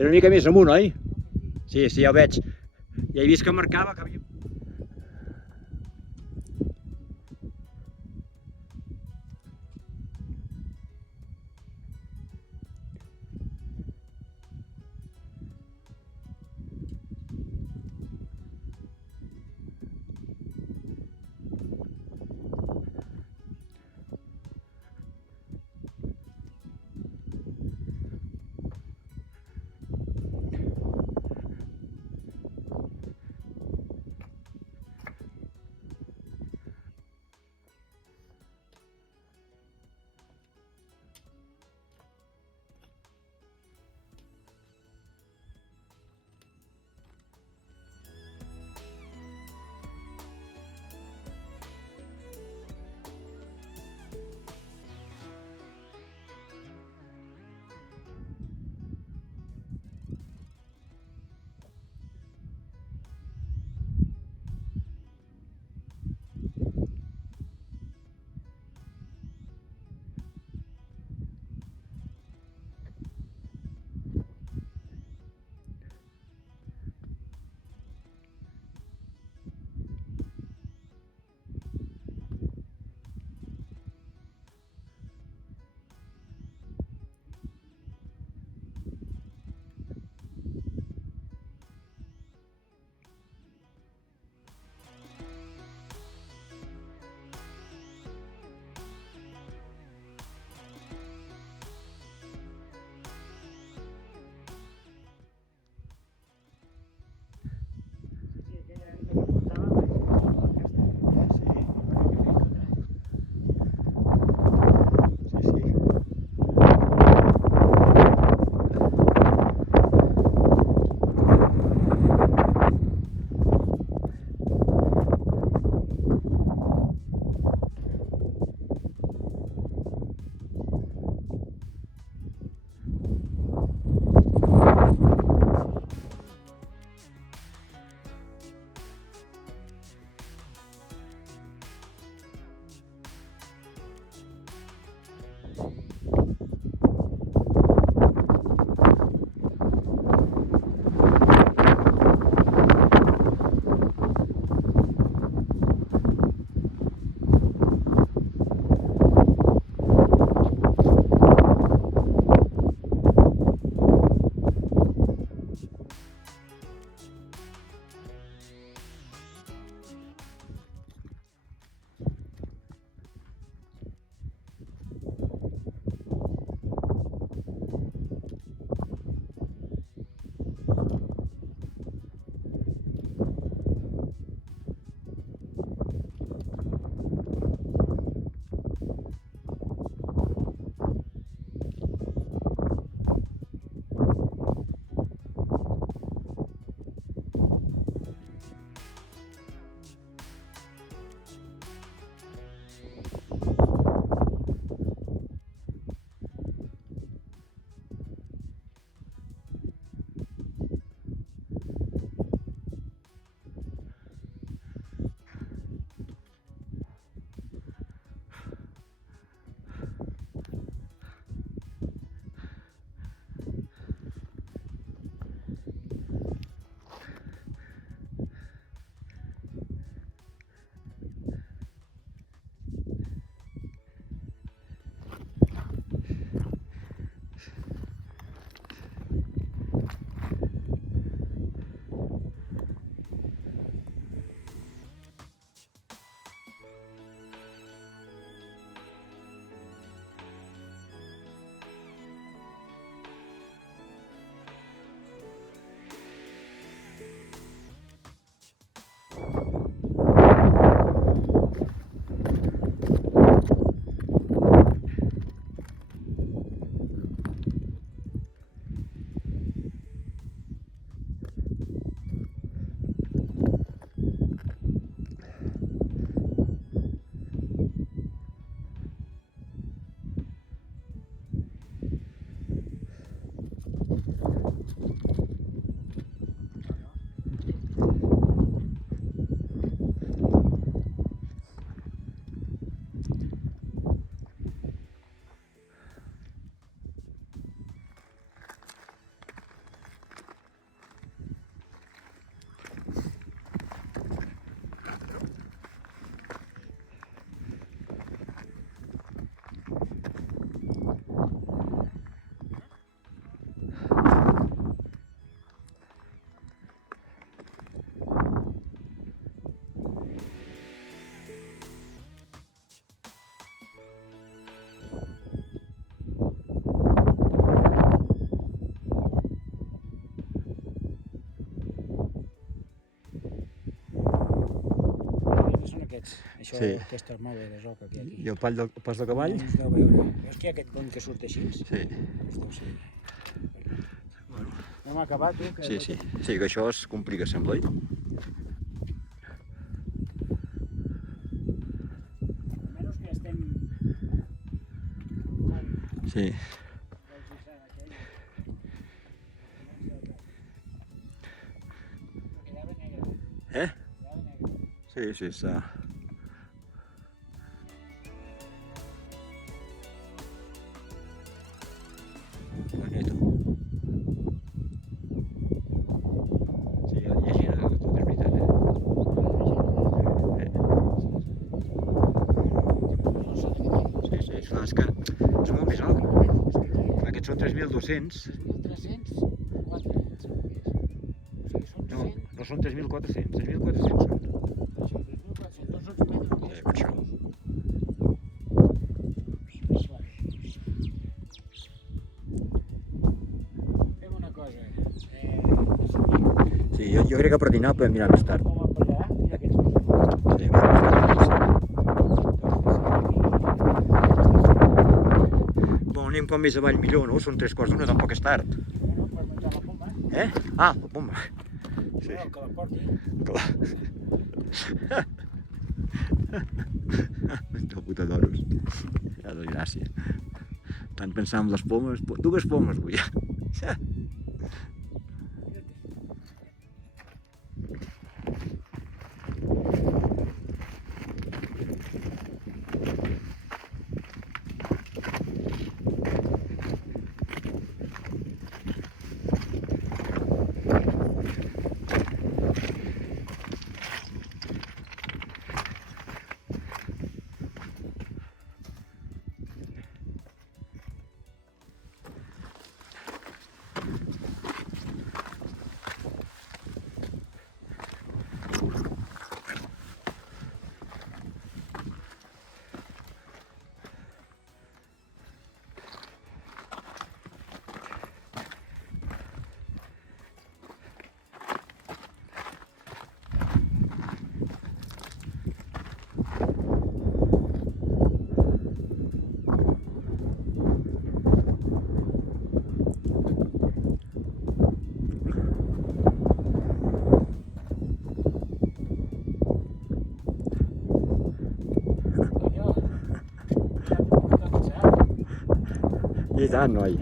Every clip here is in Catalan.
Era una mica més amunt, oi? Sí, sí, ja ho veig. Ja he vist que marcava que havia... aquests. Això, Sí. aquesta mode de roca que hi ha aquí. I el pas de cavall? No us deu veure. Veus que hi ha aquest pont que surt així? Sí. Doncs deu ser. No hem acabat, tu? Que Sí, sí. Sí, que això es complica, sembla, oi? Almenys que estem... Sí. Eh? Sí, sí, està. Bonito. Sí, llegint tot és veritat, Sí, sí, clar, és que és molt més alt. Aquests són 3.200. 3.304. No, no són 3.400, 3.400 són. Per això. Fem una cosa. Sí, jo crec que per dinar podem mirar més tard. Com a allà, mira aquests dos. Sí, bon, anem com més avall millor, no? Són 3:15, tampoc és tard. Bueno, pots menjar la pomba. Eh? Ah, la bomba. Sí. Que la porti. Clar. De puta d'oros. Ja doy gràcia. Tant pensar en les pomes. Dues pomes vull. I tant, noi.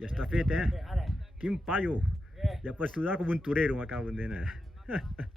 Ja està fet, Ara. Quin paio! Què? Ja pots sudar com un torero, m'acabo d'entendre.